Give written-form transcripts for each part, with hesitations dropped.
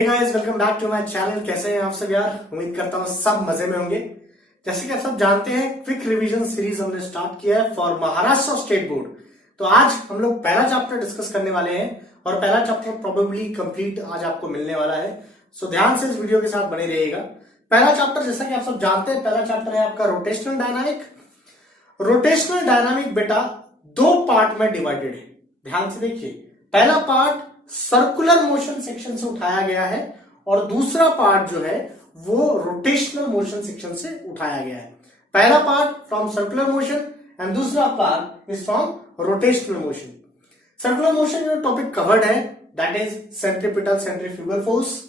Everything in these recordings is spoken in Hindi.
Guys welcome back to my channel. कैसे हैं आप सब यार? उम्मीद करता हूँ सब मजे में होंगे। जैसे कि आप सब जानते हैं, क्विक रिवीजन सीरीज हमने स्टार्ट किया है फॉर महाराष्ट्र स्टेट बोर्ड। तो आज हम लोग पहला चैप्टर डिस्कस करने वाले हैं और पहला चैप्टर प्रोबेबली कंप्लीट आज आपको मिलने वाला है। सो ध्यान से इस वीडियो के साथ बने रहिएगा। पहला चैप्टर, जैसा कि आप सब जानते हैं, पहला चैप्टर है आपका रोटेशनल डायनामिक। रोटेशनल डायनामिक बेटा दो पार्ट में डिवाइडेड है। ध्यान से देखिए, पहला पार्ट सर्कुलर मोशन सेक्शन से उठाया गया है और दूसरा पार्ट जो है वो रोटेशनल मोशन सेक्शन से उठाया गया है। पहला part from circular motion and दूसरा part is from rotational motion. Circular motion जो टॉपिक कवर्ड है that is centripetal centrifugal force,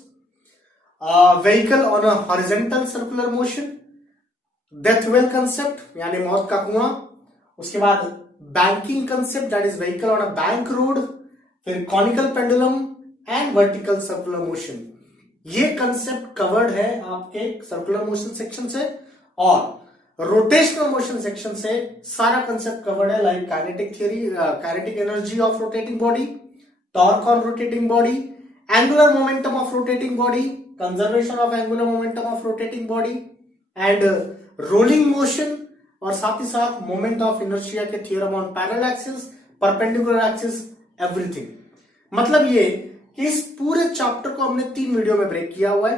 vehicle on a horizontal circular motion, death well concept यानी मौत का कुआं, उसके बाद banking concept that is vehicle on a bank road, फिर conical pendulum and vertical circular motion. ये कंसेप्ट कवर्ड है आपके सर्कुलर मोशन सेक्शन से, और रोटेशनल मोशन सेक्शन से सारा कंसेप्ट कवर्ड है, like kinetic theory, kinetic energy of rotating body, torque on rotating body, angular momentum of rotating body, conservation of angular momentum of rotating body and rolling motion, और साथ ही साथ मोमेंट ऑफ इनर्शिया के theorem on parallel axis, perpendicular axis, everything. मतलब ये कि इस पूरे चैप्टर को हमने 3 वीडियो में ब्रेक किया हुआ है।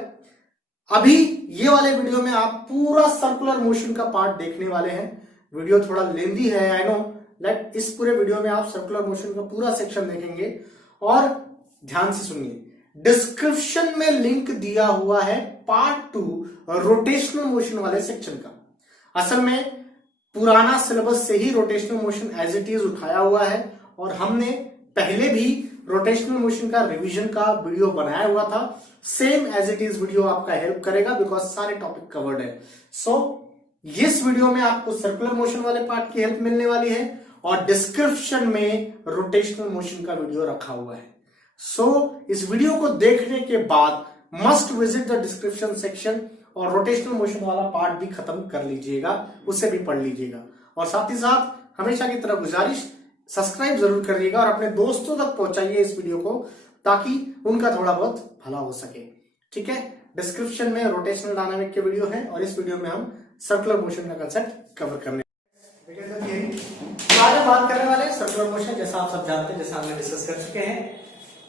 अभी ये वाले वीडियो में आप पूरा सर्कुलर मोशन का पार्ट देखने वाले हैं। वीडियो थोड़ा लेंदी है, आई नो, लेट इस पूरे वीडियो में आप सर्कुलर मोशन का पूरा सेक्शन देखेंगे। और ध्यान से सुनिए, डिस्क्रिप्शन में लिंक दिया हुआ है पार्ट 2 रोटेशनल मोशन वाले सेक्शन का। असल में पुराना सिलेबस से ही rotational motion as it is उठाया हुआ है और हमने पहले भी रोटेशनल मोशन का रिवीजन का वीडियो बनाया हुआ था। Same as it is video आपका हेल्प करेगा बिकॉज सारे टॉपिक कवर्ड है। सो इस वीडियो में आपको सर्कुलर मोशन वाले पार्ट की हेल्प मिलने वाली है और डिस्क्रिप्शन में रोटेशनल मोशन का वीडियो रखा हुआ है। सो इस वीडियो को देखने के बाद must visit the description section और रोटेशनल मोशन वाला पार्ट भी खत्म कर लीजिएगा, उसे भी पढ़ लीजिएगा। और साथ ही साथ हमेशा की तरह गुजारिश, सब्सक्राइब जरूर करिएगा और अपने दोस्तों तक पहुंचाइए इस वीडियो को ताकि उनका थोड़ा बहुत भला हो सके। ठीक है, डिस्क्रिप्शन में रोटेशनल डायनामिक के वीडियो है और इस वीडियो में हम सर्कुलर मोशन का कंसेप्ट कवर करने आज हम बात करने वाले हैं सर्कुलर मोशन। जैसा आप सब जानते हैं, जैसा हमने डिस्कस कर चुके हैं,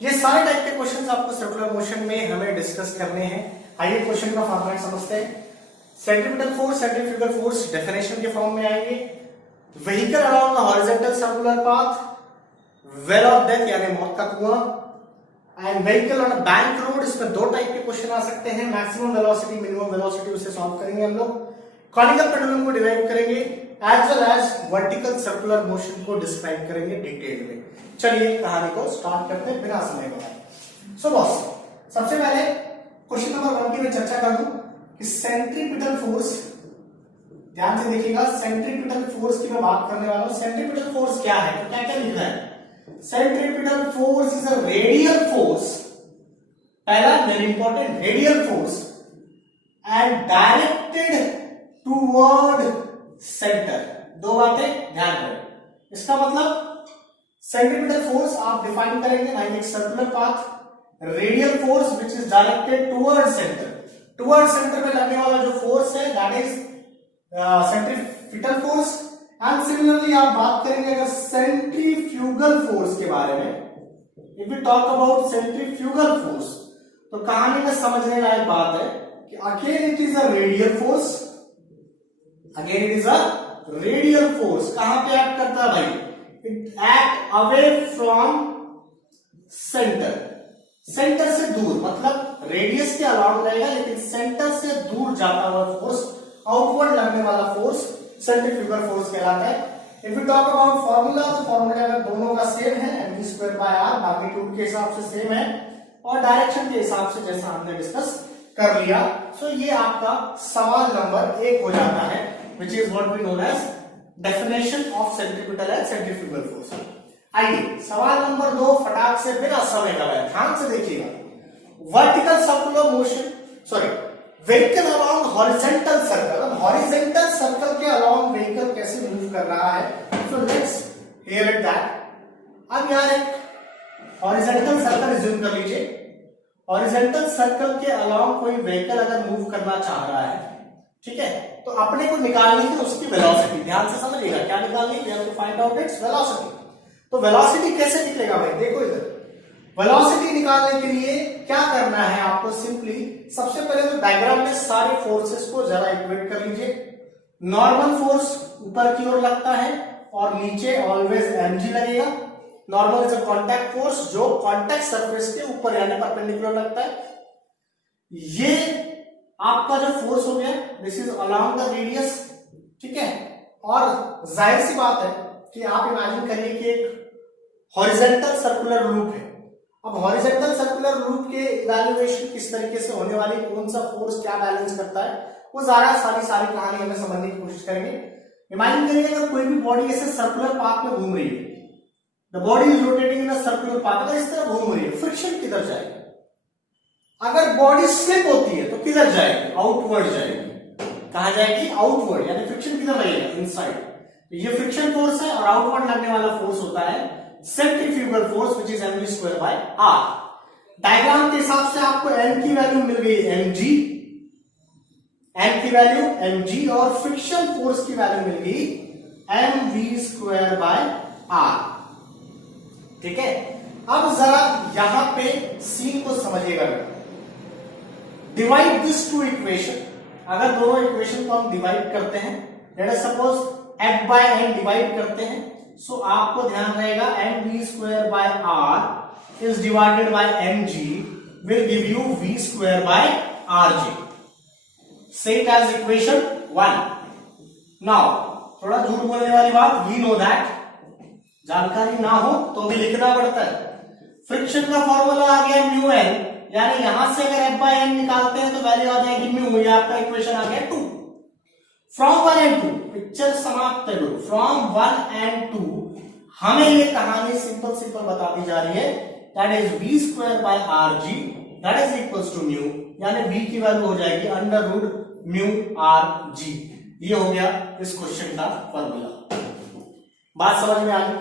ये सारे टाइप के क्वेश्चंस आपको सर्कुलर मोशन में हमें डिस्कस करने हैं। आइए क्वेश्चन का फॉर्मेट समझते हैं। Centripetal force, centrifugal force definition के फॉर्म में आएंगे। Vehicle along horizontal circular path, well of death यानी मौत का कुआं, and vehicle on a bank road. इसमें 2 टाइप के क्वेश्चन आ सकते हैं, मैक्सिमम वेलोसिटी, मिनिमम वेलोसिटी, उसे सॉल्व करेंगे हम लोग। कॉनिकल पेंडुलम को डिराइव करेंगे as well as vertical circular motion को डिस्क्राइब करेंगे डिटेल में। चलिए कहानी को स्टार्ट करते हैं बिना समय गवाए। सो बॉस, सबसे पहले क्वेश्चन नंबर 1 की मैं चर्चा कर दूं कि सेंट्रीपिटल फोर्स, ध्यान से देखिएगा, सेंट्रीपिटल फोर्स की मैं बात करने वाला हूं। सेंट्रीपिटल फोर्स क्या है, तो क्या क्या लिखना है? Centripetal force is a radial force, पहला very important, radial force and directed toward centre. 2 बातें ध्यान रखें। इसका मतलब सेंट्रीपिटल फोर्स आप डिफाइन करेंगे लाइक एक circular path, radial force which is directed toward centre. Toward centre में लगने वाला जो फोर्स है that is centripetal force. And similarly आप बात करेंगे अगर सेंट्रीफ्यूगल फोर्स के बारे में, if we talk about centrifugal force, तो कहानी में समझने लायक बात है कि again it is a radial force, again it is a radial force. कहां पे एक्ट करता है भाई? It act away from centre, centre से दूर, मतलब रेडियस के अलाउंड रहेगा लेकिन सेंटर से दूर जाता हुआ फोर्स, आउटवर्ड लगने वाला फोर्स सेंट्रीफ्यूगल फोर्स कहलाता है। If you talk about formula, तो फार्मूला अगर दोनों का सेम है, mv²/r मैग्नीट्यूड के हिसाब से सेम है और डायरेक्शन के हिसाब से जैसा हमने डिस्कस कर लिया। सो ये आपका सवाल नंबर 1 हो जाता है, which is what we known as definition of centripetal and centrifugal force. आइए सवाल नंबर 2 फटाक से बिना समय गवाए ध्यान से देखिएगा। Vertical circular motion, sorry, vehicle along horizontal circle. अब हॉरिजॉन्टल सर्कल के अलोंग व्हीकल कैसे मूव कर रहा है, so let's hear it that. अब यार एक हॉरिजॉन्टल सर्कल रिज्यूम कर लीजिए हॉरिजॉन्टल सर्कल के अलोंग कोई व्हीकल अगर मूव करना चाह रहा है, ठीक है, तो अपने को निकालनी थी उसकी वेलोसिटी। ध्यान से समझिएगा, क्या निकालनी है, we have to find out its velocity. तो वेलोसिटी कैसे निकलेगा भाई, देखो इधर, वेलोसिटी निकालने के लिए क्या करना है आपको, सिंपली सबसे पहले तो डायग्राम में सारे फोर्सेस को जरा इक्वेट कर लीजिए। नॉर्मल फोर्स ऊपर की ओर लगता है और नीचे ऑलवेज mg लगेगा। Normal is a contact force जो कांटेक्ट सरफेस के ऊपर यानी परपेंडिकुलर लगता है। ये आपका जो फोर्स हो गया, this is along the radius, ठीक है। और जाहिर सी बात है कि आप इमेजिन करिए कि एक हॉरिजॉन्टल सर्कुलर लूप है। अब हॉरिजॉन्टल सर्कुलर लूप के इवैल्यूएशन किस तरीके से होने वाली, कौन सा फोर्स क्या बैलेंस करता है, वो सारी कहानी हमें समझने की कोशिश करेंगे। इमेजिन करिए अगर कोई भी बॉडी ऐसे सर्कुलर पाथ में घूम रही है, the body is rotating in a circular path, अगर इस तरह घूम रही है, फ्रिक्शन किधर जाएगी? अगर बॉडी स्लिप होती है तो किधर जाएगी? आउटवर्ड जाएगी। कहां जाएगी? आउटवर्ड, यानी फ्रिक्शन किधर लगेगा? इनसाइड। तो ये फ्रिक्शन फोर्स है और आउटवर्ड लगने वाला फोर्स होता है centrifugal force which is mv square by r। Diagram के हिसाब से आपको m की वैल्यू मिल गई mg, m की वैल्यू mg और फ्रिक्शन फोर्स की वैल्यू मिल गई mv स्क्वायर बाय r, ठीक है। अब जरा यहां पे सीन को समझिएगा, डिवाइड दिस टू इक्वेशन। अगर दोनों इक्वेशन को हम डिवाइड करते हैं, let us suppose f by n divide करते हैं, सो आपको ध्यान रहेगा mv square by r is divided by mg will give you v square by rg। Say it as equation 1। Now थोड़ा झूठ बोलने वाली बात, वी नो दैट, जानकारी ना हो तो भी लिखना पड़ता है। फ्रिक्शन का फॉर्मूला आ गया म्यू एन, यानी यहां से अगर f बाय n निकालते हैं तो वैल्यू आ जाएगी म्यू, ये आपका इक्वेशन आ गया 2। फ्रॉम 1 एंड 2 पिक्चर समाप्त करो। फ्रॉम 1 एंड 2 हमें ये कहानी सिंपल बता दी जा रही है, that is v square by rg that is equals to mu, यानी v की वैल्यू हो जाएगी अंडर रूट म्यू rg। ये हो गया इस क्वेश्चन का फॉर्मूला। बात समझ में आ गई?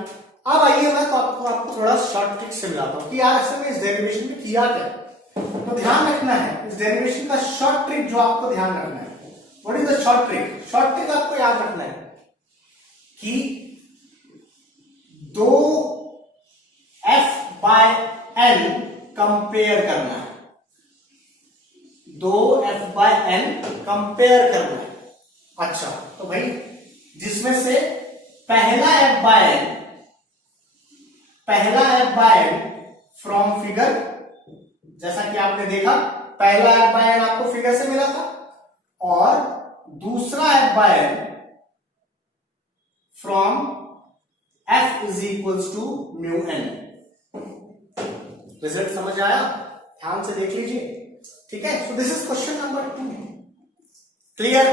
अब आइए मैं तो आपको थोड़ा शॉर्ट ट्रिक समझाता हूं कि यार असल में इस डेरिवेशन में किया क्या। तो ध्यान रखना है इस डेरिवेशन का शॉर्ट ट्रिक, जो आपको ध्यान रखना है। What is the short trick? Short trick आपको याद रखना है कि दो f बाय n कंपेयर करना है, दो f बाय n कंपेयर करना है। अच्छा, तो भाई जिसमें से पहला f by n from figure, जैसा कि आपने देखा पहला f बाय n आपको फिगर से मिला था, और दूसरा f by n from f is equals to mu n। Result समझ आया? ध्यान से देख लीजिए, ठीक है। So this is question number 2। Clear?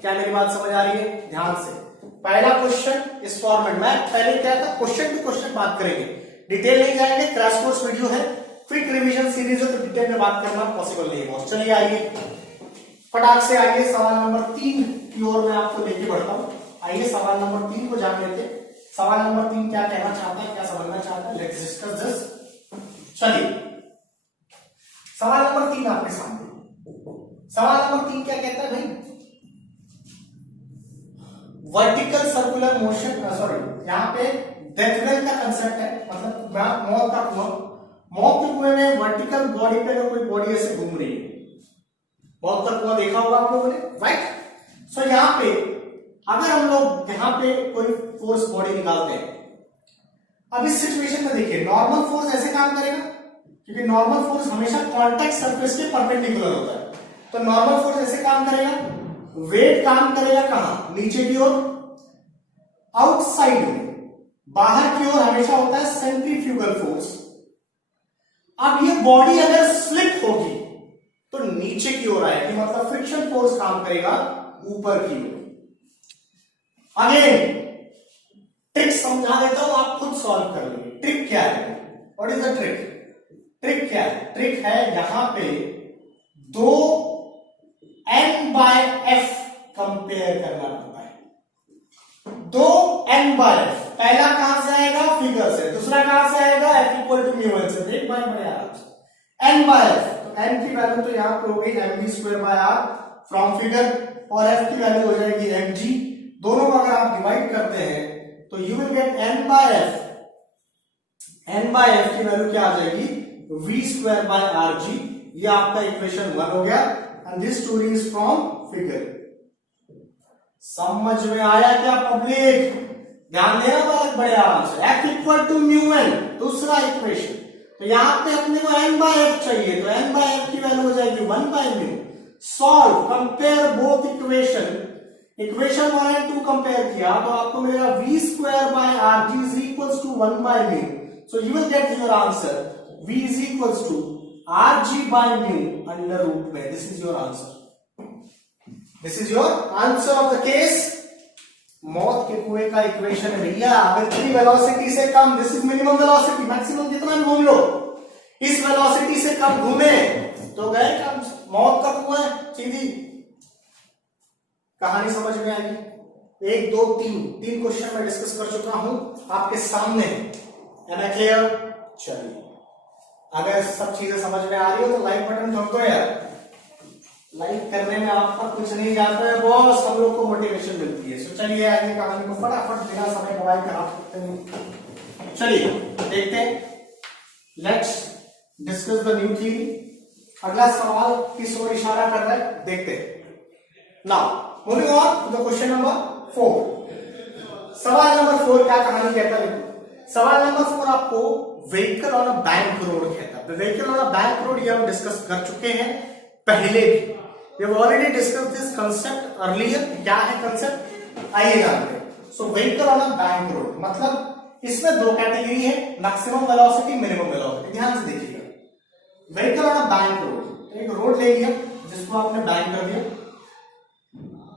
क्या मेरी बात समझ आ रही है? ध्यान से पहला क्वेश्चन इस फॉर्मेट में, पहले क्या था, क्वेश्चन टू क्वेश्चन बात करेंगे, डिटेल नहीं जाएंगे, क्रैश कोर्स वीडियो है, क्विक रिवीजन सीरीज है, तो डिटेल में बात करना पॉसिबल नहीं है। चलिए आइए फटाक से आइए सवाल नंबर 3 की ओर मैं आपको लेके बढ़ता हूं। आइए सवाल नंबर 3 को जान लेते हैं। सवाल नंबर 3 क्या कहना चाहता है, क्या समझना चाहता है, लेट्स डिस्कस दिस। चलिए सवाल नंबर 3 आपके सामने। सवाल नंबर 3 क्या कहता है भाई, वर्टिकल सर्कुलर मोशन, सॉरी यहां पे डेथवेल का कंसेप्ट है, मतलब मौत का कुआं, मौत के कुएं में वर्टिकल बॉडी पे अगर कोई बॉडी ऐसे घूम रही है, मौत का कुआं देखा होगा आप लोगों ने, राइट। सो यहां पे अगर हम लोग यहां पे कोई फोर्स बॉडी निकालते हैं, अब इस सिचुएशन में देखिए नॉर्मल फोर्स ऐसे काम करेगा, क्योंकि नॉर्मल फोर्स हमेशा कांटेक्ट सरफेस के परपेंडिकुलर होता है। तो नॉर्मल फोर्स ऐसे काम करेगा, वेट काम करेगा कहां, नीचे की ओर, आउटसाइड में, बाहर की ओर हमेशा होता है सेंट्रीफ्यूगल फोर्स। अब ये बॉडी अगर स्लिप होगी तो नीचे की ओर आएगी, मतलब फ्रिक्शन फोर्स काम करेगा ऊपर की ओर। अगेन ट्रिक समझा देता हूं, आप खुद सॉल्व कर लेंगे। ट्रिक क्या है? What is the trick? Trick क्या है? ट्रिक है यहां पे दो n बाय f कंपेयर करना पड़ता है। दो n बाय f, पहला कहां से आएगा, फिगर से, दूसरा कहां से आएगा, f equal to mu n से। देख भाई बड़े आराम से, एन बाय एफ, तो एन की वैल्यू तो यहाँ पे हो गई M B square by R from figure, और एफ की वैल्यू हो जाएगी एम जी। दोनों को अगर आप डिवाइड करते हैं तो you will get N by F, N by F की वैल्यू क्या आ जाएगी V square by R G. ये आपका इक्वेशन 1 हो गया, and this story is from figure. समझ में आया क्या पब्लिक? ध्यान देना बहुत बड़े आराम से। F equal to mu N, दूसरा इक्वेशन। तो यहां पे अपने को एन बाय एफ चाहिए, तो एन बाय एफ की वैल्यू हो जाएगी 1 by mu. Solve, compare both equation, equation 1 और 2 कंपेयर किया तो आपको मिलेगा v square by R G is equals to 1 by mu. So you will get your answer v is equals to R G by mu under root में। This is your answer, this is your answer of the case. मौत के कुएं का इक्वेशन है भैया। अगर इतनी वेलोसिटी से कम, this is minimum velocity, maximum जितना भी घूम लो, इस वेलोसिटी से कम घूमे तो गए काम, मौत का कुआं सीधी। कहानी समझ में आएगी? 1 2 3 क्वेश्चन मैं डिस्कस कर चुका हूं आपके सामने। Am I clear? चलिए, अगर सब चीजें समझ में आ रही हो तो लाइक बटन ठोक दो यार। लाइक करने में आपका कुछ नहीं जाता है बॉस, हम लोग को मोटिवेशन मिलती है। सो चलिए आगे कहानी को फटाफट बिना समय मोबाइल खराब करते हैं चलिए देखते हैं। Let's discuss the new theory. अगला सवाल किस ओर इशारा कर रहा है देखते हैं। Now moving on to the question number 4। सवाल नंबर 4 क्या कहानी कहता है? सवाल नंबर 4 आपको vehicle on a bank road कहता है। Vehicle on a bank road ये हम डिस्कस कर चुके हैं पहले भी। We have already discussed this concept earlier। क्या है कंसेप्ट आइए जानते हैं। So vehicle on a bank road मतलब इसमें 2 कैटेगरी है, मैक्सिमम वेलोसिटी, मिनिमम वेलोसिटी। ध्यान से देखिएगा। Vehicle on a bank road, एक रोड ले लिया जिसको आपने बैंक कर दिया।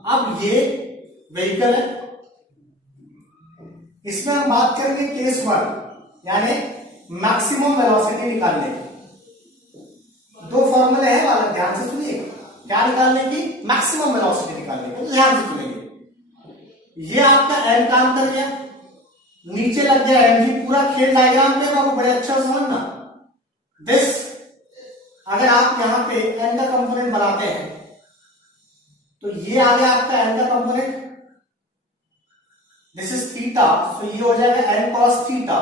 अब ये व्हीकल है, इसमें हम बात करेंगे केस 1 यानी मैक्सिमम वेलोसिटी निकालने की। 2 फॉर्मूले हैं वाला, ध्यान से सुनिए। क्या निकालने की? मैक्सिमम वेलोसिटी निकालने की, ध्यान से सुनिए। ये आपका एन काम कर गया, नीचे लग गया एम जी। पूरा खेल डायग्राम में आपको बड़े अच्छा समझना। दिस अगर आप यहां पे एन का कंपोनेंट बनाते हैं तो ये आ गया आपका एन का कंपोनेंट, दिस इज थीटा, तो ये हो जाएगा एन कॉस थीटा।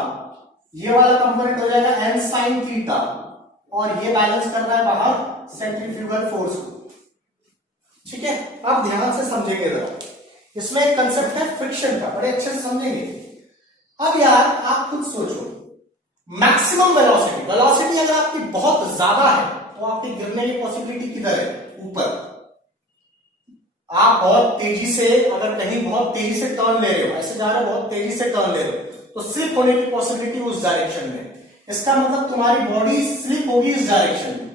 ये वाला कंपोनेंट हो जाएगा एन साइन थीटा, और ये बैलेंस कर रहा है बाहर सेंट्रीफ्यूगल फोर्स को। ठीक है, अब ध्यान से समझेंगे जरा। इसमें एक कंसेप्ट है फ्रिक्शन का, बड़े अच्छे से समझेंगे। अब यार आप खुद सोचो, मैक्सिमम वेलोसिटी, वेलोसिटी अगर आपकी बहुत ज्यादा है तो आपकी गिरने की पॉसिबिलिटी किधर है? ऊपर। आप बहुत तेजी से, अगर कहीं बहुत तेजी से टर्न ले रहे हो, ऐसे जा रहे हो, बहुत तेजी से टर्न ले रहे हो, तो स्लिप होने की पॉसिबिलिटी उस डायरेक्शन में। इसका मतलब तुम्हारी बॉडी स्लिप होगी इस डायरेक्शन में,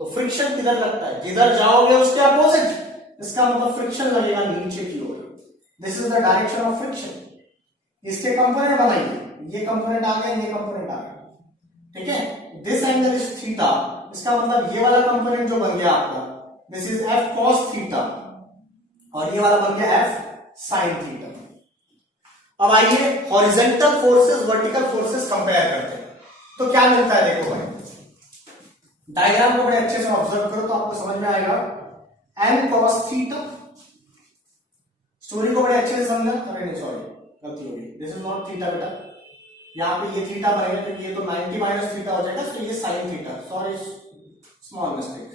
तो फ्रिक्शन किधर लगता है? जिधर जाओगे उसके अपोजिट। इसका मतलब फ्रिक्शन लगेगा नीचे की ओर। This is the direction of friction. इसके कंपोनेंट बनाइए, ये कंपोनेंट आ गया, ये कंपोनेंट आ गया। ठीक है, दिस एंगल इज थीटा। इसका मतलब ये वाला कंपोनेंट जो बन गया आपका, this is F cos theta, और ये वाला बन गया एफ साइन थीटा। अब आइए horizontal forces, vertical forces compare करते हैं तो क्या मिलता है? देखो भाई, डायग्राम को बड़े अच्छे से ऑब्जर्व करो तो आपको समझ में आएगा। एन कॉस थीटा, स्टोरी को बड़े अच्छे से समझना। अरे नहीं सॉरी, गलती हो गई, दिस इज नॉट थीटा बेटा, यहाँ पे ये थीटा बनेगा क्योंकि ये तो 90 माइनस थीटा हो जाएगा, तो ये sine theta. Sorry, small mistake,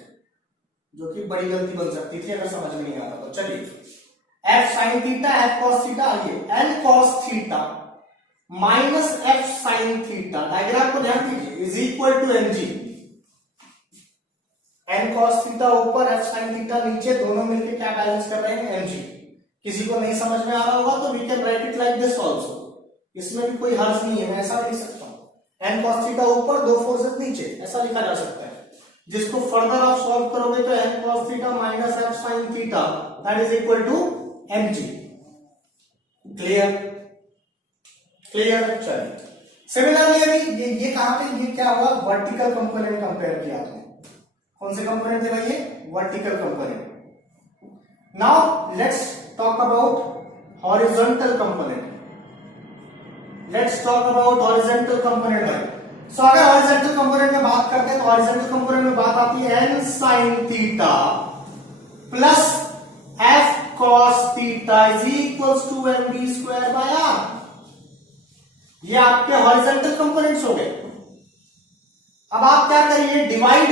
जो कि बड़ी गलती बन सकती थी अगर समझ में नहीं आता तो। चलिए, F sine theta, F cos theta, आइए N cos theta minus F sine theta, diagram को ध्यान दीजिए, is equal to M G. N cos theta ऊपर, एफ साइन थीटा नीचे, दोनों मिलकर क्या बैलेंस कर रहे हैं? M G. किसी को नहीं समझ में आ रहा होगा तो we can write it like this also, इसमें भी कोई हर्ज नहीं है, मैं ऐसा लिख सकता हूं। एन कॉस थीटा ऊपर, 2 फोर्सेस नीचे, ऐसा लिखा जा सकता है। जिसको फर्दर आप सॉल्व करोगे तो N cos theta minus F sine theta that is equal to M G. Clear? Clear? चलिए, सिमिलरली अभी ये कहां पे, ये क्या हुआ? वर्टिकल कंपोनेंट कंपेयर किया आपने। कौन से कंपोनेंट थे भाई? ये vertical component. Now let's talk about horizontal component. Let's talk about horizontal component भाई। सो अगर हॉरिजॉन्टल कंपोनेंट में बात करते हैं तो हॉरिजॉन्टल कंपोनेंट में बात आती है n sin theta plus f cos theta is equals to mv square by r। ये आपके हॉरिजॉन्टल कंपोनेंट्स हो गए। अब आप क्या करिए, डिवाइड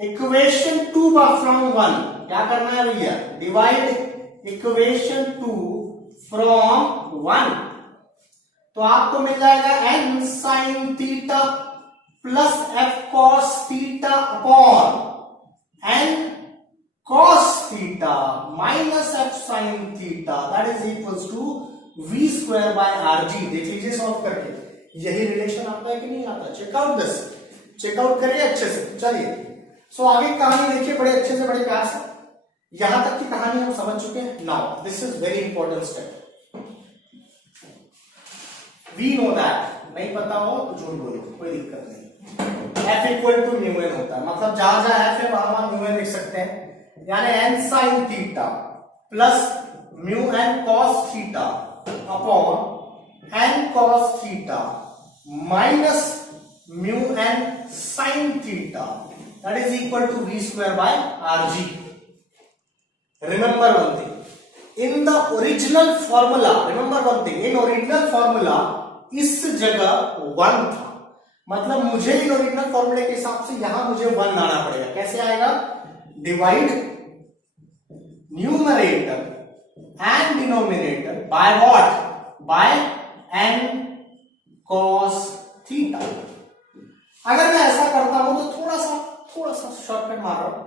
इक्वेशन 2 फ्रॉम 1। क्या करना है भैया, डिवाइड इक्वेशन 2 फ्रॉम 1। तो आपको मिल जाएगा n sin theta plus f cos theta upon n cos theta minus f sin theta that is equals to v square by rg। देख लीजिए सॉल्व करके, यही रिलेशन आता है कि नहीं आता। चेकआउट दिस, चेकआउट करिए अच्छे से। चलिए सो आगे कहानी देखिए बड़े अच्छे से, बड़े प्यार से। यहां तक की कहानी हम समझ चुके हैं। Now this is very important step. We know that, नहीं पता हो तो झूठ बोलो, कोई दिक्कत नहीं। F equal to mu N होता है, मतलब जहां जहां F है वहां वहां म्यू एन लिख सकते हैं। यानी n sin theta plus mu N cos theta upon n cos theta minus mu N sin theta that is equal to v square by rg। Remember one thing, in the original formula, remember one thing, in original formula इस जगह 1 था, मतलब मुझे इन ओरिजिनल फॉर्मूले के हिसाब से यहां मुझे 1 लाना पड़ेगा। कैसे आएगा, divide numerator and denominator by what, by n cos theta. अगर मैं ऐसा करता हूं तो थोड़ा सा शॉर्टकट मार रहा हूं,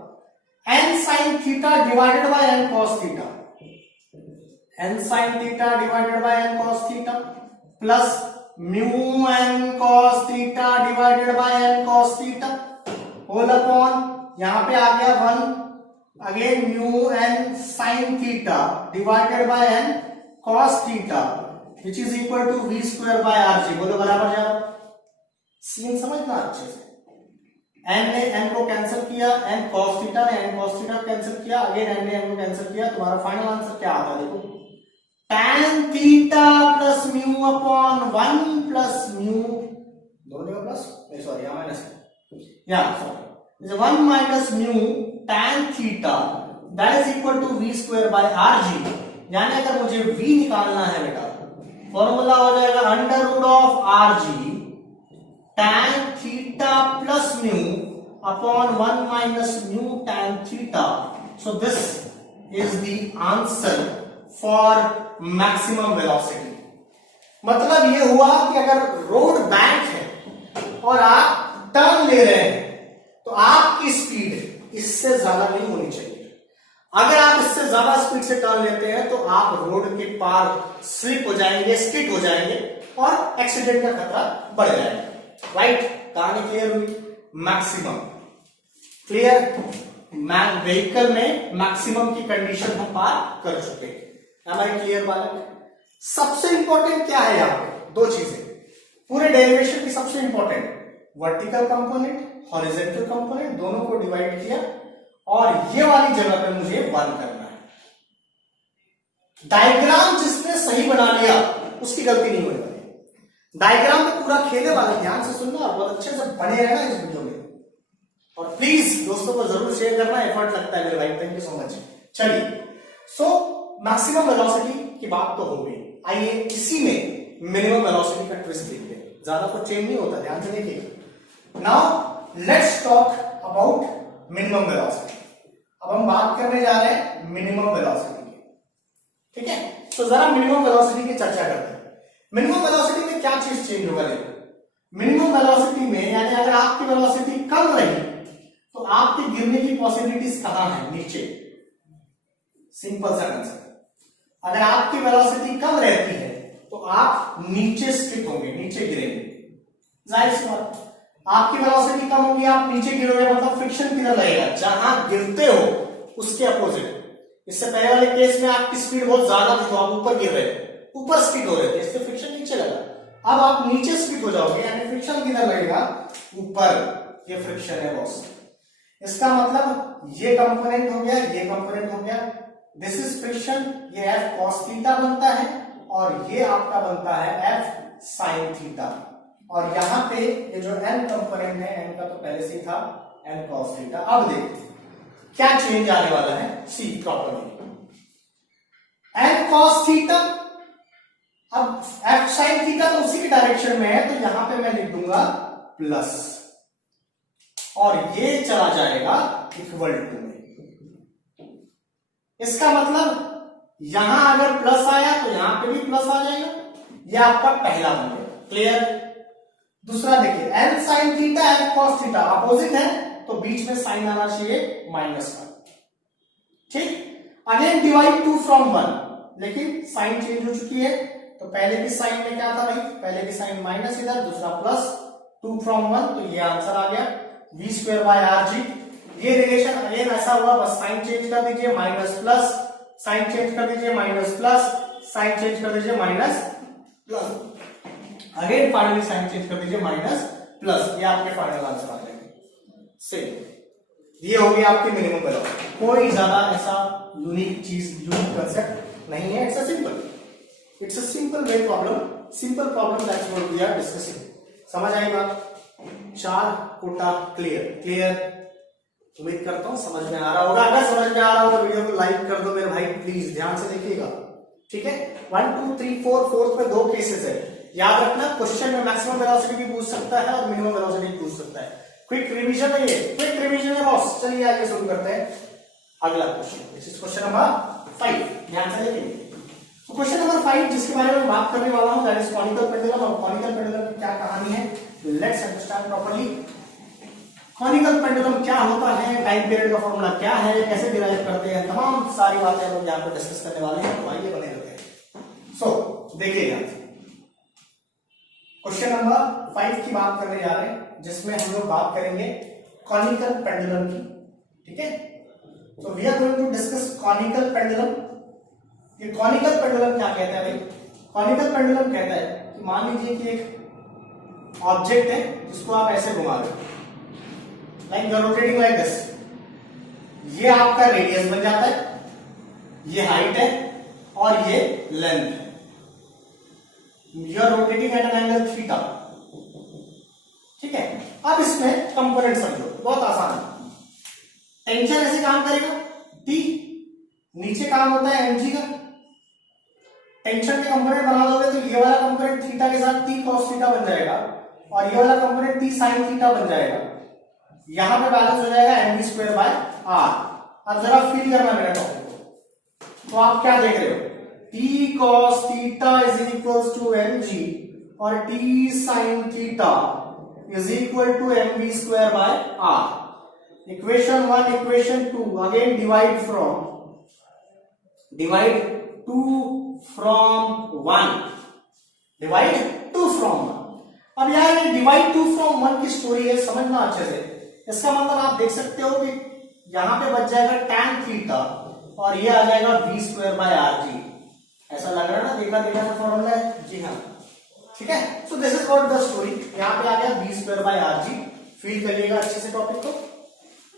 n sin theta divided by n cos theta, n sin theta divided by n cos theta plus mu n cos theta divided by n cos theta whole upon, यहां पे आ गया 1, again mu n sin theta divided by n cos theta which is equal to v square by rg। बोलो बराबर जा, सीन समझना अच्छे से। n ने n को कैंसिल किया, n cos थीटा ने n cos थीटा कैंसिल किया, अगेन n ने n को कैंसिल किया। तुम्हारा फाइनल आंसर क्या आता है, देखो tan theta plus mu upon 1 plus mu, दोनों जगह प्लस, सॉरी यहां माइनस, यहां sorry 1 minus mu tan theta that is equal to v square by rg। यानी अगर मुझे v निकालना है बेटा, फॉर्मूला हो जाएगा under root of rg tan theta plus mu upon 1 minus mu tan theta. So this is the answer for maximum velocity. मतलब ये हुआ कि अगर रोड बैंक है और आप टर्न ले रहे हैं तो आपकी स्पीड इससे ज्यादा नहीं होनी चाहिए। अगर आप इससे ज्यादा स्पीड से टर्न लेते हैं तो आप रोड के पार स्लिप हो जाएंगे, स्किड हो जाएंगे और एक्सीडेंट का खतरा बढ़ जाएगा। राइट, कहानी क्लियर हुई। मैक्सिमम क्लियर, व्हीकल में मैक्सिमम की कंडीशन हम पार कर चुके हैं। हमारे क्लियर बालक, सबसे इंपॉर्टेंट क्या है यहां पे, दो चीजें पूरे डेरिवेशन की सबसे important, vertical component horizontal component दोनों को डिवाइड किया और ये वाली जगह पे मुझे 1 करना है। डायग्राम जिसने सही बना लिया उसकी गलती नहीं होने वाली। डायग्राम में पूरा खेलने वाला, ध्यान से सुनना और बहुत अच्छे से बने रहना इस वीडियो में, और प्लीज दोस्तों को जरूर शेयर करना, एफर्ट लगता है मेरे भाई, थैंक यू सो मच। चलिए सो मैक्सिमम वेलोसिटी की बात तो हो गई, आइए इसी में मिनिमम वेलोसिटी का ट्विस्ट देखते हैं। ज्यादा कुछ चेंज नहीं होता, ध्यान से देखिए। Now let's talk about minimum velocity. अब हम बात करने जा रहे हैं मिनिमम वेलोसिटी की, ठीक है। तो जरा मिनिमम वेलोसिटी की चर्चा करते हैं। मिनिमम वेलोसिटी में क्या चीज चेंज होगा, देखो मिनिमम वेलोसिटी में यानी अगर आपकी वेलोसिटी कम रही तो आपके गिरने की पॉसिबिलिटीज कहां है, नीचे। सिंपल सा आंसर, अगर आपकी वेलोसिटी कम रहती है तो आप नीचे स्किड होंगे, नीचे गिरेंगे। जाहिर सी बात, आपकी वेलोसिटी कम होगी, आप नीचे गिरोगे, मतलब फ्रिक्शन किधर लगेगा, जहां गिरते हो उसके अपोजिट। इससे पहले वाले केस में आपकी स्पीड बहुत ज्यादा थी तो आप ऊपर गिर रहे थे, ऊपर स्किड हो रहे थे, इससे फ्रिक्शन नीचे लगा। अब आप नीचे स्किड हो जाओगे, यानी फ्रिक्शन किधर लगेगा, ऊपर। ये फ्रिक्शन है बॉस। इसका मतलब ये कंपोनेंट हो गया, ये कंपोनेंट हो गया, दिस इज फ्रिक्शन, ये F cos थीटा बनता है और ये आपका बनता है F sin थीटा। और यहां पे ये जो n कंपोनेंट है, n का तो पहले से ही था, n cos थीटा। अब देखो क्या चेंज आने वाला है, सी प्रॉपर्ली n cos थीटा, अब f sin थीटा तो उसी के डायरेक्शन में है, तो यहां पे मैं लिख दूंगा प्लस, और ये चला जाएगा इक्वल टू में। इसका मतलब यहां अगर प्लस आया तो यहां पे भी प्लस आ जाएगा, ये आपका पहला बन गया। क्लियर? दूसरा देखिए, n sin theta n cos theta opposite है, तो बीच में साइन आना चाहिए माइनस का। ठीक, अगेन डिवाइड 2 from 1, लेकिन साइन चेंज हो चुकी है, तो पहले की साइन में क्या था भाई, पहले की साइन माइनस इधर, दूसरा प्लस, 2 from 1, तो ये आंसर आ गया v square by R G. ये रिलेशन अगेन ऐसा हुआ, बस साइन चेंज कर दीजिए माइनस प्लस, साइन चेंज कर दीजिए माइनस प्लस, साइन चेंज कर दीजिए minus plus, again finally sign change कर दीजिए माइनस प्लस, ये आपके फाइनल आंसर आ जाएंगे। सेम ये होगी आपकी मिनिमम वेलोसिटी। कोई ज्यादा ऐसा यूनिक चीज, यूनिक कंसेप्ट नहीं है, it's a simple way problem, simple problem that's what we are discussing. समझ आई बात? 4 कोटा क्लियर। उम्मीद करता हूं समझ में आ रहा होगा। अगर समझ में आ रहा होगा वीडियो को लाइक कर दो मेरे भाई, प्लीज ध्यान से देखिएगा। ठीक है, 1 2 3 4 फोर्थ में 2 केसेस है, याद रखना। क्वेश्चन में मैक्सिमम वेलोसिटी भी पूछ सकता है और मिनिमम वेलोसिटी भी पूछ सकता है। क्विक रिवीजन है ये, क्विक रिवीजन है बॉस। चलिए आगे शुरू करते हैं अगला question. This is question number 5, ध्यान से देखिए। तो क्वेश्चन नंबर 5 जिसके बारे में बात करने वाला हूं, दैट इज कॉनिकल पेंडुलम। और कॉनिकल पेंडुलम की क्या कहानी है, let's understand properly. Conical pendulum क्या होता है, टाइम पीरियड का फॉर्मूला क्या है, कैसे डिराइव करते हैं, तमाम सारी बातें हम यहाँ पर डिस्कस करने वाले हैं। तो आइए बने रहते हैं। सो देखिएगा, क्वेश्चन नंबर 5 की बात करने जा रहे हैं, जिसमें हम लोग बात करेंगे कॉनिकल पेंडुलम की। ठीक है, तो we are going to discuss conical pendulum. ये कॉनिकल पेंडुलम क्या कहता है भाई? कॉनिकल पेंडुलम कहता है कि मान लीजिए कि एक ऑब्जेक्ट है जिसको आप ऐसे घुमा रहे हो, like you are rotating like this. ये आपका रेडियस बन जाता है, ये हाइट है और ये लेंथ है। You are rotating at an angle theta. ठीक है, अब इसमें कंपोनेंट समझो, बहुत आसान है। टेंशन ऐसे काम करेगा, टी नीचे काम होता है एमजी का। टेंशन के कंपोनेंट बना दोगे तो ये वाला कंपोनेंट थीटा के साथ टी कॉस थीटा बन जाएगा, और ये वाला कंपोनेंट टी साइन थीटा बन जाएगा। यहां पे बैलेंस हो जाएगा एमवी स्क्वायर बाय आर। अब जरा फील करना मेरा टॉपिक को, तो आप क्या देख रहे हो, T cos theta is equal to MG और T sine theta is equal to MV square by R. Equation 1, equation 2, again divide 2 from 1, divide 2 from 1। अब यार ये डिवाइड 2 from 1 की स्टोरी है, समझना अच्छे से। इसका मतलब आप देख सकते हो कि यहां पे बच जाएगा tan थीटा और ये आ जाएगा v स्क्वायर बाय आर जी। ऐसा लग रहा है ना, देखा जो फॉर्मूला है? जी हाँ, ठीक है। So this is what the story. यहां पे आ गया v square by R ji. Feel करिएगा अच्छे से टॉपिक को।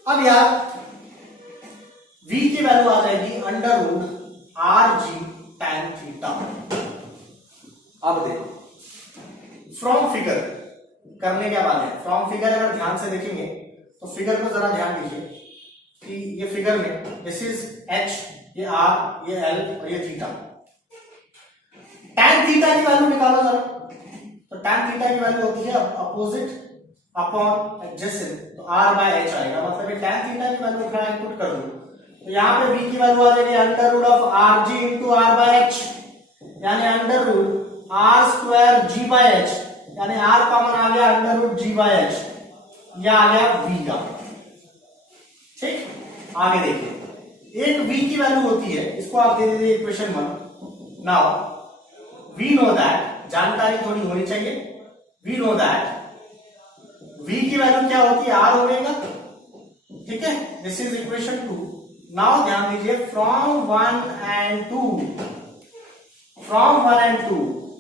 अब यार v की वैल्यू आ जाएगी under root r g tan theta. अब देखो, फ्रॉम फिगर करने क्या बात है। फ्रॉम फिगर अगर ध्यान से देखेंगे तो फिगर को जरा ध्यान दीजिए कि ये फिगर में दिस इज h, ये r, ये l और ये थीटा। tan थीटा की वैल्यू निकालो जरा। तो tan थीटा की वैल्यू होती है अपोजिट अपॉन एडजेसेंट, तो r बाय h आएगा। मतलब ये tan थीटा की वैल्यू उठा इनपुट कर दो, तो यहां पे v की वैल्यू आ जाएगी under root of R G into R by H, यानी under root R square G by H, यानी r कॉमन आ गया under root G by H, यह आ गया v का। ठीक, आगे देखिए, एक v की वैल्यू होती है, इसको आप दे दीजिए equation 1। Now we know that, जानकारी थोड़ी होनी चाहिए, वी नो दैट v की वैल्यू क्या होती है, r ओमेगा। ठीक है, दिस इज इक्वेशन 2। नाउ ध्यान दीजिए, फ्रॉम 1 and 2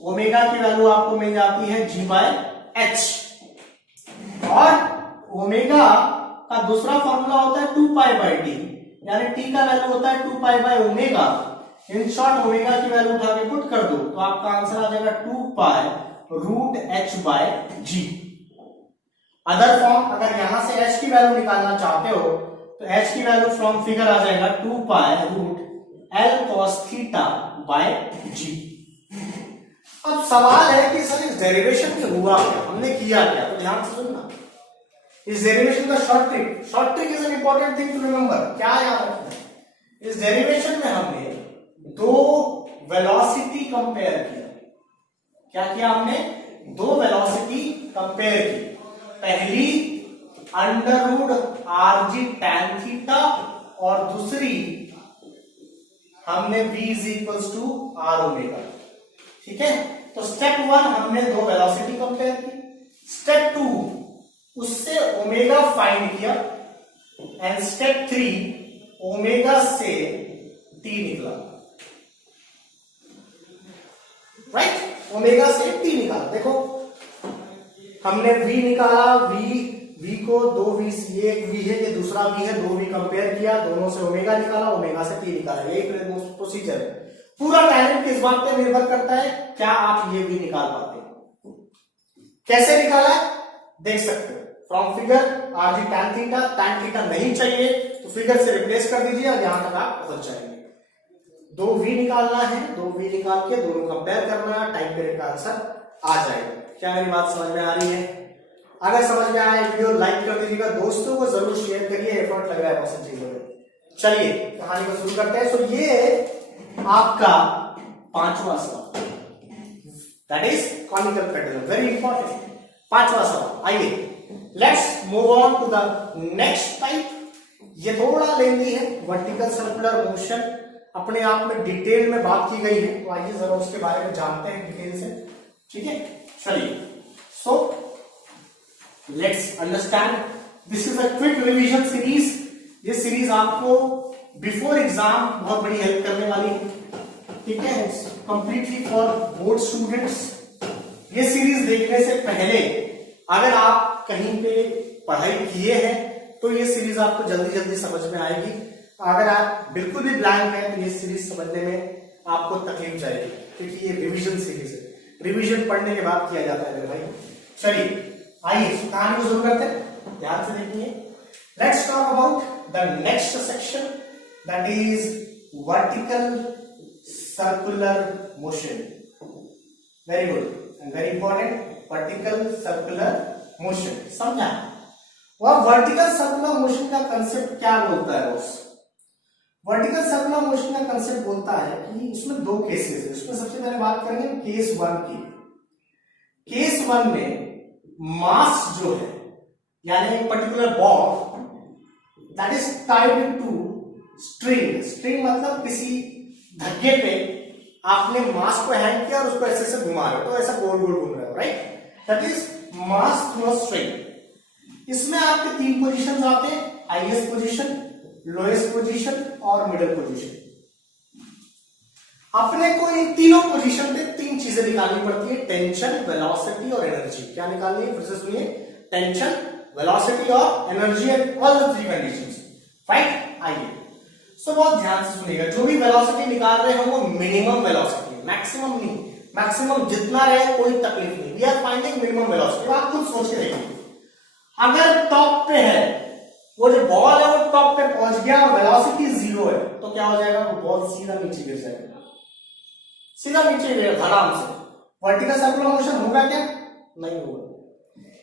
ओमेगा की वैल्यू आपको मिल जाती है g बाय एच, और ओमेगा का दूसरा फॉर्मूला होता है 2 पाई बाय टी, यानी टी का वैल्यू होता है 2 pi by omega. In short omega की वैल्यू उठा के पुट कर दो तो आपका आंसर आ जाएगा 2 पाई रूट एच बाय जी। अदर फॉर्म, अगर यहां से एच की वैल्यू निकालना चाहते हो तो एच की वैल्यू फ्रॉम फिगर आ जाएगा 2 pi root l cos theta by g. अब सवाल है कि सर इस डेरिवेशन में हुआ क्या, हमने किया क्या, तो ध्यान से सुनना। इस डेरिवेशन का short trick is an important thing to remember. क्या याद रखना है, इस डेरिवेशन में हमने दो वेलोसिटी कंपेयर किया। क्या किया हमने, दो वेलोसिटी कंपेयर की। पहली under root r g tan theta और दूसरी हमने v is equals to r omega. ठीक है, तो स्टेप 1 हमने दो वेलोसिटी कंपेयर की। स्टेप 2 उससे ओमेगा फाइंड किया एंड स्टेप 3 ओमेगा से t निकला। राइट, ओमेगा से t निकाला। देखो हमने v निकाला, v को दो v, ये एक v है, ये दूसरा v है, दो v कंपेयर किया, दोनों से ओमेगा निकाला, ओमेगा से t निकाला। यही प्रोसीजर है। पूरा टैलेंट किस बात पे निर्भर करता है, क्या आप ये भी निकाल पाते हैं। कैसे निकाला है देख सकते हो, from figure are g tan theta नहीं चाहिए तो फिगर से रिप्लेस कर दीजिए और यहां तक आप पहुंच जाएंगे। दो v निकालना है, दो v निकाल के दोनों कंपेयर करना है, टाइम पीरियड का आंसर आ जाएगा। क्या मेरी बात समझ में आ रही है? अगर समझ में आए वीडियो लाइक कर दीजिएगा, दोस्तों को जरूर शेयर करिए, एफर्ट लग रहा है बहुत चीजों में। चलिए कहानी को शुरू करते हैं। सो ये आपका पांचवा सवाल, that is conical pendulum, very important पांचवा सवाल। आइए let's move on to the next type. ये थोड़ा लेंदी है, वर्टिकल सर्कुलर मोशन अपने आप में डिटेल में बात की गई है, तो आइए जरा उसके बारे में जानते हैं डिटेल से। ठीक है, चलिए so let's understand, this is a quick revision series. ये सीरीज आपको बिफोर एग्जाम बहुत बड़ी हेल्प करने वाली है। ठीक है, कंप्लीटली फॉर बोर्ड स्टूडेंट्स। ये सीरीज देखने से पहले अगर आप कहीं पे पढ़ाई किए हैं तो ये सीरीज आपको जल्दी जल्दी समझ में आएगी। अगर आप बिल्कुल भी ब्लैंक हैं तो ये सीरीज समझने में आपको तकलीफ जाएगी, क्योंकि ये रिवीजन सीरीज है। रिवीजन पढ़ने के बाद किया जाता है मेरे भाई। चलिए आइए कहानी को शुरू करते हैं, ध्यान से देखिए। Let's talk about the next section, that is vertical circular motion. Very good and very important, vertical circular motion. समझा? वह वर्टिकल सर्कुलर मोशन का कंसेप्ट क्या बोलता है बॉस? वर्टिकल सर्कुलर मोशन का कंसेप्ट बोलता है कि उसमें दो केसेस है। उसमें सबसे पहले बात करेंगे केस 1 की। केस 1 में मास जो है, यानी एक particular ball that is tied to string. String मतलब किसी धक्के पे आपने मास को हैंग किया और उसको ऐसे से घुमा रहे हो, तो ऐसा गोल गोल घूम रहे हो, right? That is mass through a string. इसमें आपके 3 पोजीशंस आते हैं, हाईएस्ट पोजीशन, लोएस्ट पोजीशन और मिडिल पोजीशन। अपने को इन तीनों पोजीशन पे 3 चीजें निकालनी पड़ती है, टेंशन, वेलोसिटी और एनर्जी। क्या निकालनी है फिर से सुनिए, टेंशन, वेलोसिटी और energy and all the 3 conditions, right? आइए सो बहुत ध्यान से सुनिएगा। जो भी वेलोसिटी निकाल रहे हैं वो मिनिमम वेलोसिटी, मैक्सिमम नहीं। मैक्सिमम जितना रहे कोई तकलीफ नहीं, we are finding minimum velocity. आप खुद सोच के देखिए, अगर टॉप पे है वो जो बॉल है, वो टॉप पे पहुंच गया और वेलोसिटी 0 है, तो क्या हो जाएगा? वो बॉल सीधा नीचे गिर जाएगा, सीधा नीचे गिरेगा धड़ाम से। वर्टिकल सर्कुलर मोशन होगा क्या? नहीं होगा।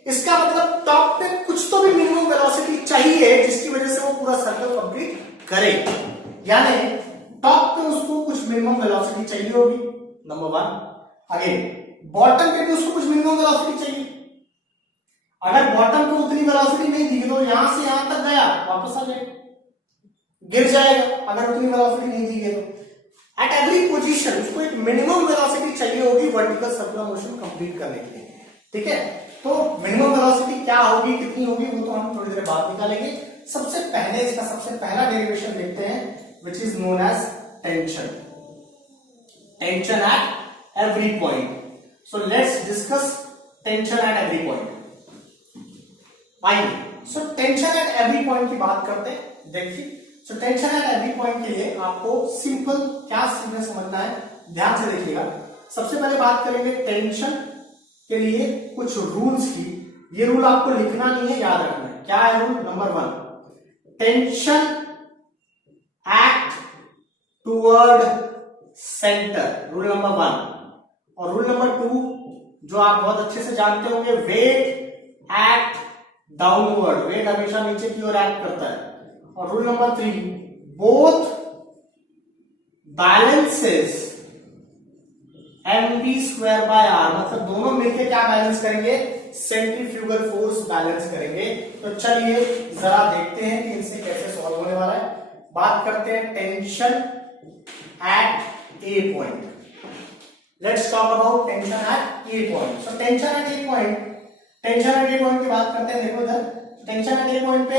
इसका मतलब टॉप पे कुछ तो भी मिनिमम वेलोसिटी चाहिए जिसकी वजह से वो पूरा सर्कल कंप्लीट करे, यानी टॉप पे उसको कुछ मिनिमम वेलोसिटी चाहिए होगी, नंबर 1। अगेन बॉटम पे भी उसको कुछ मिनिमम वेलोसिटी चाहिए। अगर बॉटम को उतनी वेलोसिटी नहीं दी तो यहां से यहां तक गया, वापस आ जाएगा, गिर जाएगा। अगर उतनी वेलोसिटी नहीं दी गई तो एट एवरी पोजीशन उसको एक मिनिमम वेलोसिटी चाहिए होगी वर्टिकल सर्कुलर मोशन कंप्लीट करने के लिए। ठीक है, तो मिनिमम वेलोसिटी क्या होगी, कितनी होगी, वो तो हम थोड़ी देर बाद निकालेंगे। सबसे पहले इसका सबसे पहला डेरिवेशन देखते हैं, which is known as tension. Tension at every point. So let's discuss tension at every point. आइए so tension at every point की बात करते हैं। देखिए so tension at every point के लिए आपको सिंपल क्या सीखना समझना है, ध्यान से देखिएगा। सबसे पहले बात करेंगे टेंशन के लिए कुछ रूल्स की, ये रूल आपको लिखना नहीं है, याद रखना है। क्या है rule number 1? Tension act toward centre, rule number 1। और रूल नंबर 2 जो आप बहुत अच्छे से जानते होंगे, वेट एक्ट डाउनवर्ड, वेट हमेशा नीचे की ओर एक्ट करता है। और rule number 3, both balances mv square by r, मतलब दोनों मिलकर क्या बैलेंस करेंगे? सेंट्रीफ्यूगल फोर्स बैलेंस करेंगे। तो चलिए जरा देखते हैं कि इनसे कैसे सॉल्व होने वाला है। बात करते हैं tension at a point. Let's talk about tension at a point. So tension at a point की बात करते हैं। देखो इधर टेंशन एट ए पॉइंट पे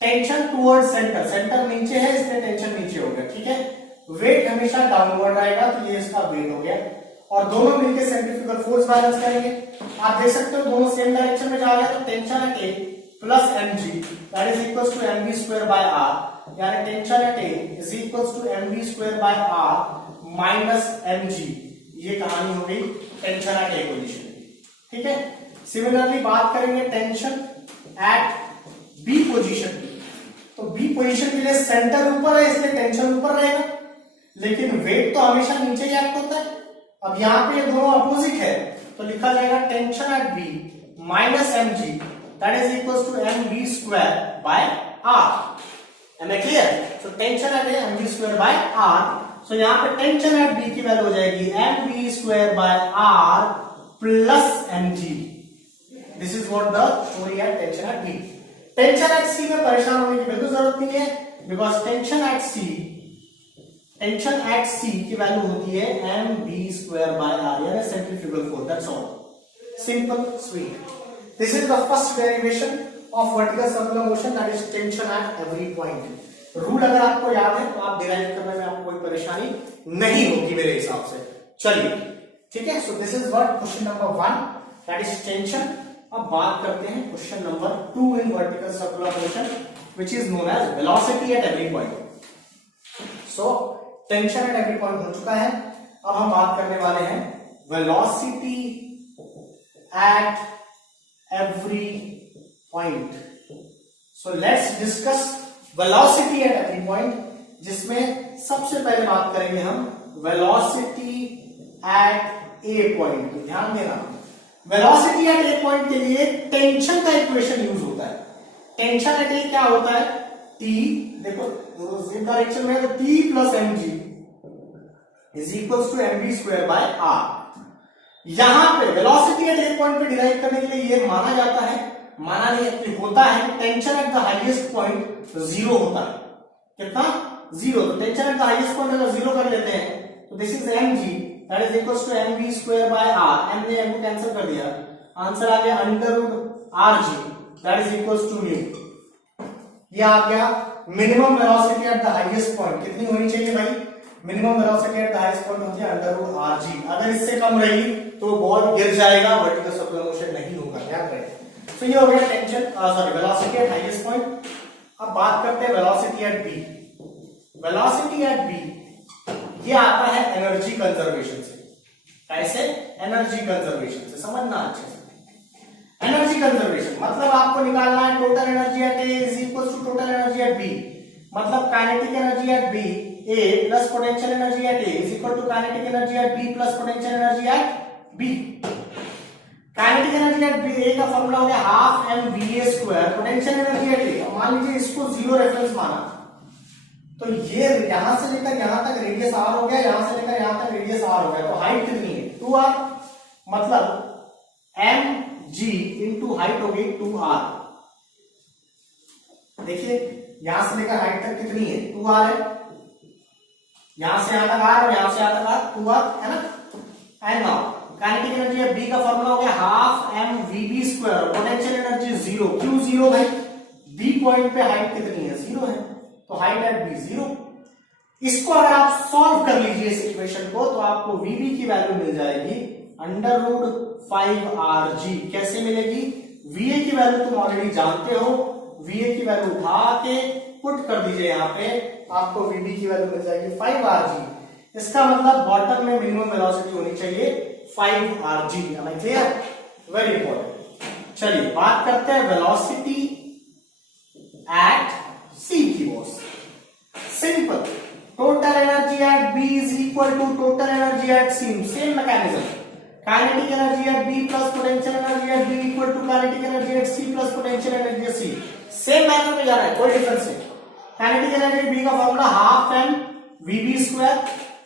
टेंशन टुवर्ड सेंटर, सेंटर नीचे है इसलिए टेंशन नीचे हो गया, ठीक है। वेट हमेशा डाउनवर्ड रहेगा, तो ये इसका वेट हो गया। और दोनों मिलकर सेंट्रीफ्यूगल फोर्स बैलेंस करेंगे। आप देख सकते हो दोनों सेम डायरेक्शन में जा रहे हैं, तो tension at a plus mg that is equals to mv square by r, यानी tension at A is equals to mv square by r minus mg। ये कहानी हो गई टेंशन एट ए पोजीशन, ठीक है। सिमिलरली बात करेंगे टेंशन एट बी पोजीशन की। तो बी पोजीशन के लिए सेंटर ऊपर है इसलिए टेंशन ऊपर रहेगा, लेकिन वेट तो हमेशा नीचे ही एक्ट होता है। अब यहाँ पे ये दोनों अपोजिट है, तो लिखा जाएगा tension at B minus mg that is equals to mv square by r। Am I clear? So tension at A mv square by r। So यहाँ पे टेंशन एट बी की वैल्यू हो जाएगी mv square by r plus mg। This is what the story है tension at B. Tension at C में परेशान होने की बिल्कुल जरूरत नहीं है, बिकॉज टेंशन एट सी की वैल्यू होती है mv स्क्वायर बाय r, यानी centrifugal force. That's all, simple sweet. This is the first derivation of vertical circular motion, that is tension at every point. Rule अगर आपको याद है तो आप डिराइव करने में आपको कोई परेशानी नहीं होगी मेरे हिसाब से। चलिए ठीक है। So this is what question number 1 that is tension. अब बात करते हैं question number 2 in vertical circular motion which is known as velocity at every point. So tension at every point हो चुका है। अब हम बात करने वाले हैं velocity at every point. So let's discuss velocity at every point, जिसमें सबसे पहले बात करेंगे हम वेलोसिटी एट ए पॉइंट। ध्यान देना, वेलोसिटी एट ए पॉइंट के लिए टेंशन का इक्वेशन यूज होता है। टेंशन एट ए क्या होता है? T, देखो सेम डायरेक्शन में है तो T plus mg is equals to mv square by r। यहां पे वेलोसिटी एट ए पॉइंट पे डिराइव करने के लिए ये माना जाता है, माना नहीं होता है कि tension at the highest point zero होता है। कितना? जीरो। तो tension at the highest point अगर जीरो कर लेते हैं तो this is mg that is equals to mv square by r। m ने m को कैंसिल कर दिया, आंसर आ गया under root rg that is equals to new. ये आ गया minimum velocity at the highest point. कितनी होनी चाहिए भाई? Minimum velocity at the highest point होती है अंडर रूट rg। अगर इससे कम रही तो बॉल गिर जाएगा, वर्टिकल सर्कुलर मोशन नहीं होगा, ध्यान रखें। तो ये हो गया tension sorry velocity at highest point. अब बात करते हैं velocity at b. Velocity at b ये आता है एनर्जी कंजर्वेशन से। कैसे? एनर्जी कंजर्वेशन से, समझना अच्छे से। एनर्जी कंजर्वेशन मतलब आपको निकालना है total energy at A is equal to total energy at B. मतलब kinetic energy at B A plus potential energy at A is equal to kinetic energy at B plus potential energy at B. Kinetic energy at B A का फॉर्मूला हो गया half m v A square, potential energy at A. मान लीजिए इसको जीरो रेफरेंस माना, तो ये यहां से लेकर यहां तक रेडियस आर हो गया, यहां से लेकर यहां तक रेडियस आर हो गया। तो हाइट कितनी है? 2r। मतलब एम जी इंटू हाइट हो गई 2r। देखिए यहां से लेकर हाइट तक कितनी है? 2r है। यहां से यहां तक r और यहां से यहां तक r, 2r है ना। And now kinetic energy of b का फॉर्मूला हो गया half m v b square, potential energy zero. क्यों जीरो भाई? बी पॉइंट पे हाइट कितनी है? जीरो है, तो हाइट एट बी जीरो। इसको अगर आप सॉल्व कर लीजिए इस इक्वेशन को, तो आपको वीबी की वैल्यू मिल जाएगी अंडर रूट 5rg। कैसे मिलेगी? वीए की वैल्यू तुम ऑलरेडी जानते हो, वीए की वैल्यू उठा के पुट कर दीजिए यहां पे, आपको वीबी की वैल्यू मिल जाएगी 5rg। इसका मतलब बॉटम में मिनिमम वेलोसिटी होनी चाहिए 5 rg। am I clear? Very important. चलिए बात करते हैं वेलोसिटी एट c की। Boss simple, total energy at b is equal to total energy at c। Same mechanism, kinetic energy at b plus potential energy at b equal to kinetic energy at c plus potential energy at c। Same manner में जा रहा है, कोई डिफरेंस नहीं। काइनेटिक एनर्जी b का formula half m vb square,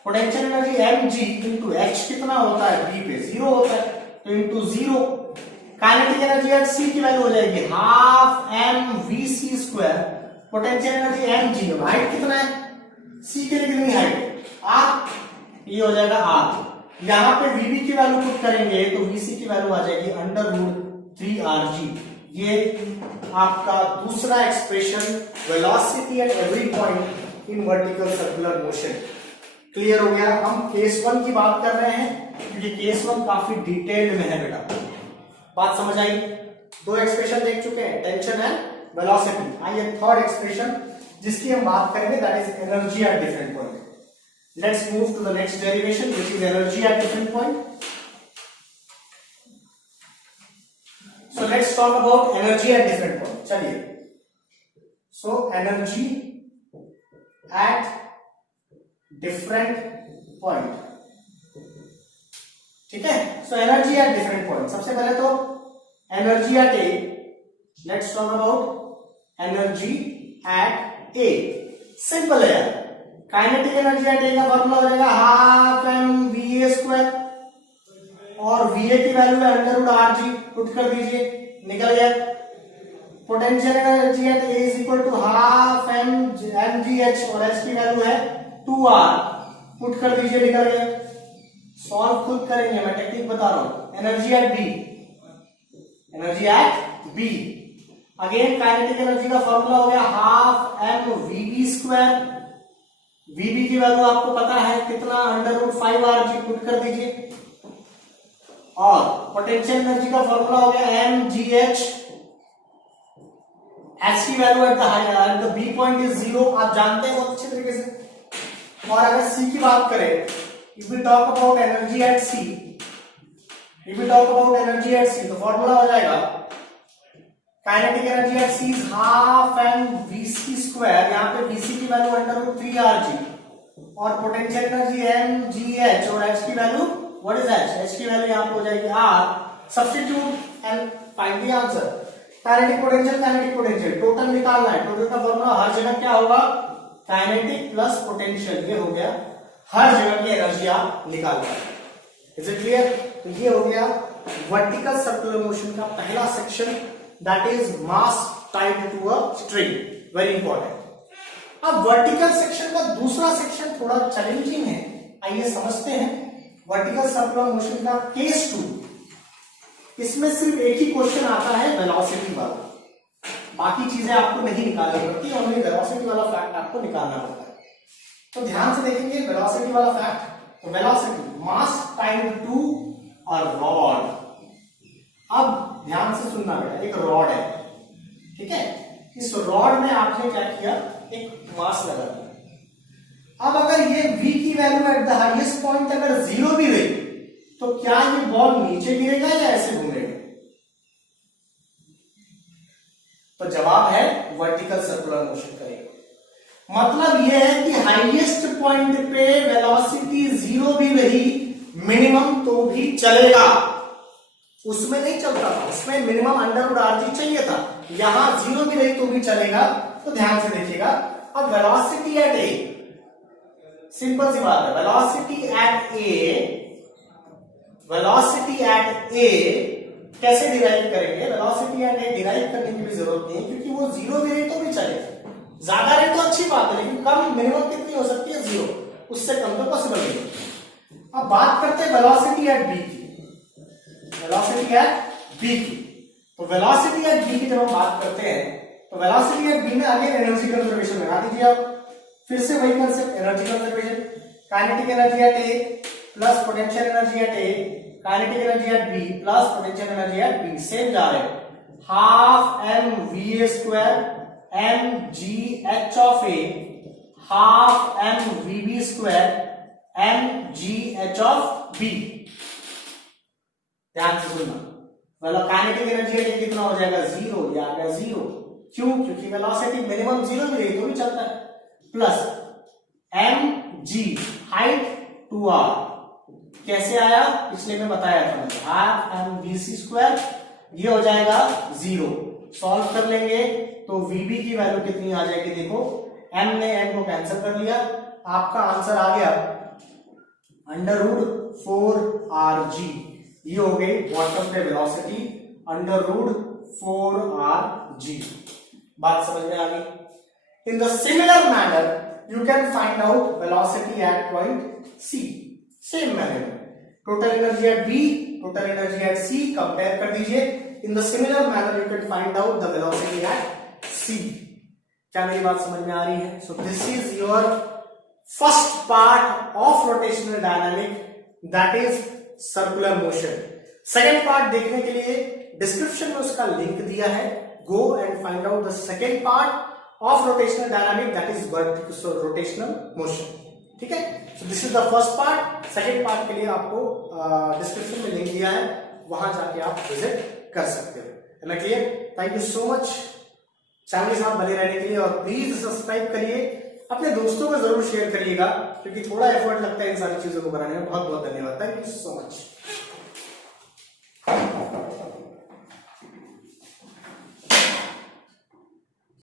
potential energy mg into h कितना होता है b पे 0 होता है, तो into 0। Kinetic energy at c की वैल्यू हो जाएगी half m vc square, potential energy mg। Height कितना है c के लिए, कितनी हाइट r, ये हो जाएगा r। यहां पे vb की वैल्यू पुट करेंगे तो vc की वैल्यू आ जाएगी अंडर रूट 3rg। ये आपका दूसरा expression velocity at every point in vertical circular motion. Clear हो गया? हम केस 1 की बात कर रहे हैं क्योंकि केस 1 काफी डिटेल्ड में है बेटा। बात समझ आई? दो एक्सप्रेशन देख चुके हैं, टेंशन एंड वेलोसिटी। आइए थर्ड एक्सप्रेशन जिसकी हम बात करेंगे, that is energy at different point. Let's move to the next derivation which is energy at different point. So let's talk about energy at different points. चलिए, so energy at different point, ठीक है? So energy at different point. सबसे पहले तो energy at A. Let's talk about energy at A. Simple है यार। काइनेटिक एनर्जी at A का फॉर्मूला हो जाएगा हाफ m va स्क्वायर, और Va की वैल्यू है अंडर रूट rg। पुट कर दीजिए, निकल गया। Potential energy at A is equal to half mgh, और h की वैल्यू है 2r। पुट कर दीजिए, निकल गया। सॉल्व खुद करेंगे, मैं टेक्निक बता रहा हूं। Energy at B, energy at B again kinetic energy का फॉर्मूला हो गया half m vb square. vb की वैल्यू आपको पता है कितना, अंडर रूट 5rg। पुट कर दीजिए। और पोटेंशियल एनर्जी का फॉर्मूला हो गया mgh, h की value at the b point is 0, आप जानते हैं बहुत अच्छे तरीके से। और अगर c की बात करें, if we talk about energy at c, if we talk about energy at c, तो फॉर्मूला हो जाएगा kinetic energy at c is half m vc square. यहां पे vc की वैल्यू अंडर रूट 3rg, और पोटेंशियल एनर्जी mgh, और h की value what is h? h की वैल्यू यहां पे हो जाएगी r। Substitute and find the answer. Kinetic potential total निकालना है। टोटल का फॉर्मूला हर जगह क्या होगा? Kinetic plus potential. ये हो गया हर जगह की एनर्जी आप निकाल पाए। Is it clear? तो ये हो गया वर्टिकल सर्कुलर मोशन का पहला section, that is mass tied to a string. Very important. अब वर्टिकल सेक्शन का दूसरा सेक्शन थोड़ा चैलेंजिंग है, आइए समझते हैं। वर्टिकल सर्कुलर मोशन का केस 2, इसमें सिर्फ एक ही क्वेश्चन आता है वेलोसिटी वाला, बाकी चीजें आपको नहीं निकालनी पड़ती, ओनली वेलोसिटी वाला फैक्ट आपको निकालना पड़ता है। तो ध्यान से देखेंगे वेलोसिटी वाला फैक्ट। तो velocity mass tied to a rod. अब ध्यान से सुनना बेटा, एक रॉड है, ठीक है? इस रॉड में आपने क्या किया, एक मास लगा दिया। अब अगर ये v की value at the highest point अगर 0 भी रही, तो क्या ये बॉल नीचे गिरेगा या ऐसे घूमेगा? तो जवाब है वर्टिकल सर्कुलर मोशन करेगा। मतलब यह है कि हाईएस्ट पॉइंट पे वेलोसिटी 0 भी रही मिनिमम तो भी चलेगा, उसमें नहीं चलता था, उसमें मिनिमम अंडर रूट rg चाहिए था। यहां 0 भी रही तो भी चलेगा। तो ध्यान से देखिएगा। अब वेलोसिटी एट A, सिंपल सी बात है, वेलोसिटी एट A कैसे डिराइव करेंगे? वेलोसिटी एट A डिराइव करने की भी जरूरत नहीं है, क्योंकि वो 0 भी रही तो भी चलेगा। ज्यादा रही तो अच्छी बात है, लेकिन कम मिनिमम कितनी हो सकती है? 0, उससे कम तो पॉसिबल नहीं। अब बात करते हैं वेलोसिटी एट B की। वेलोसिटी एट B की, तो वेलोसिटी एट B की जब हम बात करते हैं, तो वेलोसिटी एट B में आगे एनर्जी कंजर्वेशन लगा दीजिए आप। फिर से वही concept, energy conservation. Kinetic energy at A plus potential energy at A, kinetic energy at B plus potential energy at B, same जा रहे हैं। Half m va square mgh of A, half m vb square mgh of B। ध्यान से सुनना, मतलब काइनेटिक एनर्जी है कितना हो जाएगा 0, ये आ गया 0। क्यों? क्योंकि वेलोसिटी मिनिमम 0 भी रही तो भी चलता है। प्लस mg हाइट 2r, कैसे आया पिछले में बताया था मैंने, half m v c square, ये हो जाएगा 0। सॉल्व कर लेंगे तो वीबी की वैल्यू कितनी आ जाएगी, देखो m ने m को कैंसिल कर लिया, आपका आंसर आ गया √4rg, ये हो गई बॉटम पे वेलोसिटी √4rg। बात समझ में आ गई। In the similar manner you can find out velocity at point C, same manner में total energy at B, total energy at C compare कर दीजिए। In the similar manner you can find out the velocity at C. क्या मेरी बात समझ में आ रही है? So this is your first part of rotational dynamic, that is circular motion. Second part देखने के लिए डिस्क्रिप्शन में उसका लिंक दिया है, go and find out the second part of rotational dynamic, that is vertical rotational motion. ठीक है, so this is the first part. Second part के लिए आपको डिस्क्रिप्शन में लिंक दिया है, वहां जाके आप विजिट कर सकते हो। है ना clear? Thank you so much channel के साथ बने रहने के लिए, और प्लीज सब्सक्राइब करिए, अपने दोस्तों को जरूर शेयर करिएगा, क्योंकि थोड़ा एफर्ट लगता है इन सारी चीजों को बनाने में। बहुत बहुत धन्यवाद, थैंक यू सो